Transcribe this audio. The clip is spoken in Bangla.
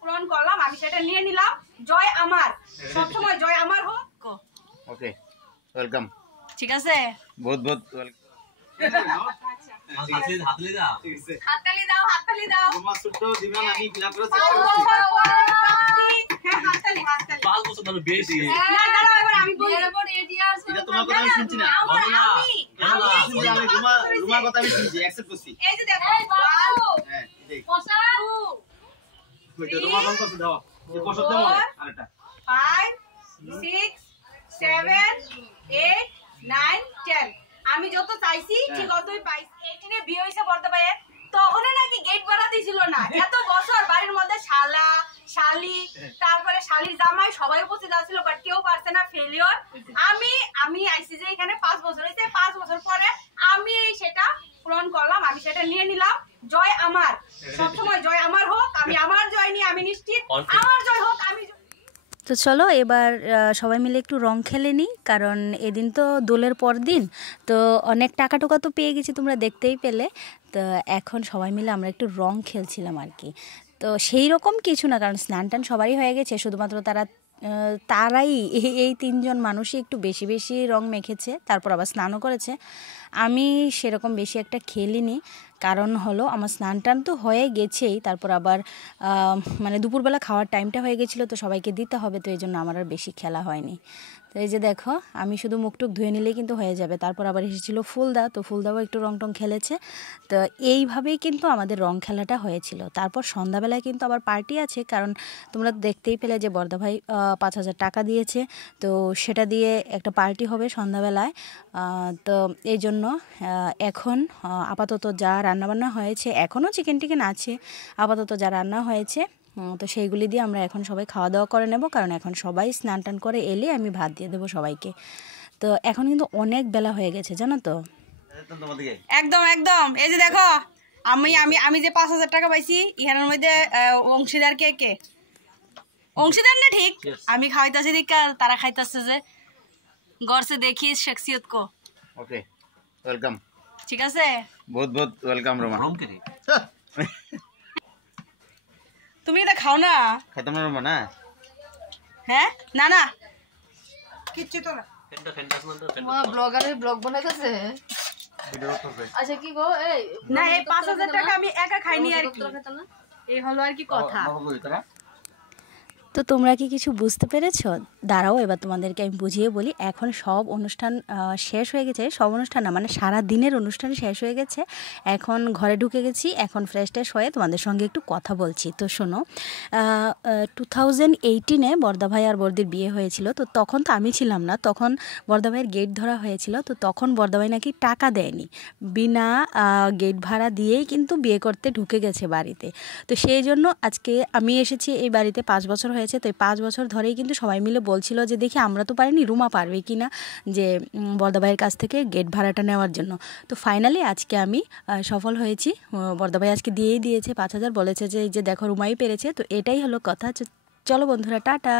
পূরণ করলাম, আমি সেটা নিয়ে নিলাম। জয় আমার, সবসময় জয় আমার হোক। ওকে, ওয়েলকাম। ঠিক আছে, বহুত বহুত ওয়েলকাম। হাততালি দাও, হাততালি দাও। তোমার ছোট দিবেন আমি ফিল আপ করে চেষ্টা করছি। হ্যাঁ, হাততালি হাততালি। 5 বছর ধরে বেশি। না দাঁড়াও, এবার আমি বলি। এটা তোমার কথা আমি শুনছি না। আমি আমি রুমার কথা আমি শুনছি, অ্যাকসেপ্ট করছি। এই যে দেখো, বাবু হ্যাঁ, এই পসাউ ওইটা তোমার কথা দাও। এই পছন্দ মনে আরেকটা 5 6 7 8 9 10। আমি যত চাইছি ঠিক অতই পাইছি। 18 এ বিয়ে হইছে বর্দা ভাইয়ের, তখন নাকি গেট ভাড়া দিছিল না। এত বছর বাড়ির মধ্যে শালা শালি তারপরে শালির জামাই সবাই উপস্থিত আছিল, বাট কেউ পারছে না, ফেলিওর। আমি আইছি যে এখানে 5 বছর হইছে, 5 বছর পরে আমি সেটা পূরণ করলাম, আমি সেটা নিয়ে নিলাম। জয় আমার, সবসময় জয় আমার হোক। আমি আমার জয় নিয়ে আমি নিশ্চিত, আমার জয় হোক। আমি তো চলো এবার সবাই মিলে একটু রং খেলে নিই, কারণ এদিন তো দোলের পর দিন, তো অনেক টাকা টোকা তো পেয়ে গেছি, তোমরা দেখতেই পেলে। তো এখন সবাই মিলে আমরা একটু রং খেলছিলাম আর কি। তো সেই রকম কিছু না, কারণ স্নান টান সবারই হয়ে গেছে, শুধুমাত্র তারাই এই 3 জন মানুষই একটু বেশি বেশি রং মেখেছে, তারপর আবার স্নানও করেছে। আমি সেরকম বেশি একটা খেলিনি, কারণ হলো আমার স্নান টান তো হয়ে গেছেই, তারপর আবার মানে দুপুরবেলা খাওয়ার টাইমটা হয়ে গেছিলো, তো সবাইকে দিতে হবে, তো এই জন্য আমার আর বেশি খেলা হয়নি। তো এই যে দেখো, আমি শুধু মুখটুক ধুয়ে নিলেই কিন্তু হয়ে যাবে। তারপর আবার এসেছিলো ফুলদা, তো ফুলদাও একটু রং টং খেলেছে। তো এইভাবেই কিন্তু আমাদের রং খেলাটা হয়েছিল। তারপর সন্ধ্যাবেলায় কিন্তু আবার পার্টি আছে, কারণ তোমরা দেখতেই পেলে যে বর্দা ভাই 5,000 টাকা দিয়েছে, তো সেটা দিয়ে একটা পার্টি হবে সন্ধ্যাবেলায়। তো এই জন্য এখন আপাতত যা রান্নাবান্না হয়েছে, এখনও চিকেন টিকেন আছে, আপাতত যা রান্না হয়েছে তো সেইগুলি দিয়ে আমরা এখন সবাই খাওয়া দাওয়া করে নেব, কারণ এখন সবাই স্নান টান করে এলে আমি ভাত দিয়ে দেবো সবাইকে। তো এখন কিন্তু অনেক বেলা হয়ে গেছে, জানো তো। একদম একদম। এই যে দেখো, আমি যে 5,000 টাকা পাইছি, ইহানের মধ্যে অংশীদার কে অংশীদার না, ঠিক আমি খাওয়াইতেছি দিকা, তারা খাইতেছে যে গড়ছে দেখি শখসিয়ত কো। ওকে, ওয়েলকাম। ঠিক আছে, বহুত বহুত ওয়েলকাম রোমা। তুমি এটা খাও না? খাইতাম না রোমা না। হ্যাঁ, না না কিচ্ছু তো না। ব্লগারের ব্লগ বানাইতেছে। আচ্ছা কি গো, এই না, এই 5,000 টাকা আমি একা খাইনি আর কি, এই হলো আর কি কথা। তো তোমরা কি কিছু বুঝতে পেরেছো? দাঁড়াও, এবার তোমাদেরকে আমি বুঝিয়ে বলি। এখন সব অনুষ্ঠান শেষ হয়ে গেছে, সব অনুষ্ঠান না, মানে সারা দিনের অনুষ্ঠান শেষ হয়ে গেছে। এখন ঘরে ঢুকে গেছি, এখন ফ্রেশ ট্রেশ হয়ে তোমাদের সঙ্গে একটু কথা বলছি। তো শোনো, 2018-এ বর্দা ভাই আর বর্দির বিয়ে হয়েছিল, তো তখন তো আমি ছিলাম না, তখন বর্দা ভাইয়ের গেট ধরা হয়েছিল। তো তখন বর্দা ভাই নাকি টাকা দেয়নি, বিনা গেট ভাড়া দিয়েই কিন্তু বিয়ে করতে ঢুকে গেছে বাড়িতে। তো সেই জন্য আজকে আমি এসেছি এই বাড়িতে, 5 বছর হয়েছে। তো এই 5 বছর ধরেই কিন্তু সবাই মিলে বলছিল যে দেখি আমরা তো পারিনি, রুমা পারবে কি না, যে বর্দা ভাইয়ের কাছ থেকে গেট ভাড়াটা নেওয়ার জন্য। তো ফাইনালি আজকে আমি সফল হয়েছি। বর্দা ভাই আজকে দিয়েই দিয়েছে 5,000, বলেছে যে এই যে দেখো রুমাই পেরেছে। তো এটাই হলো কথা। চলো বন্ধুরা, টাটা।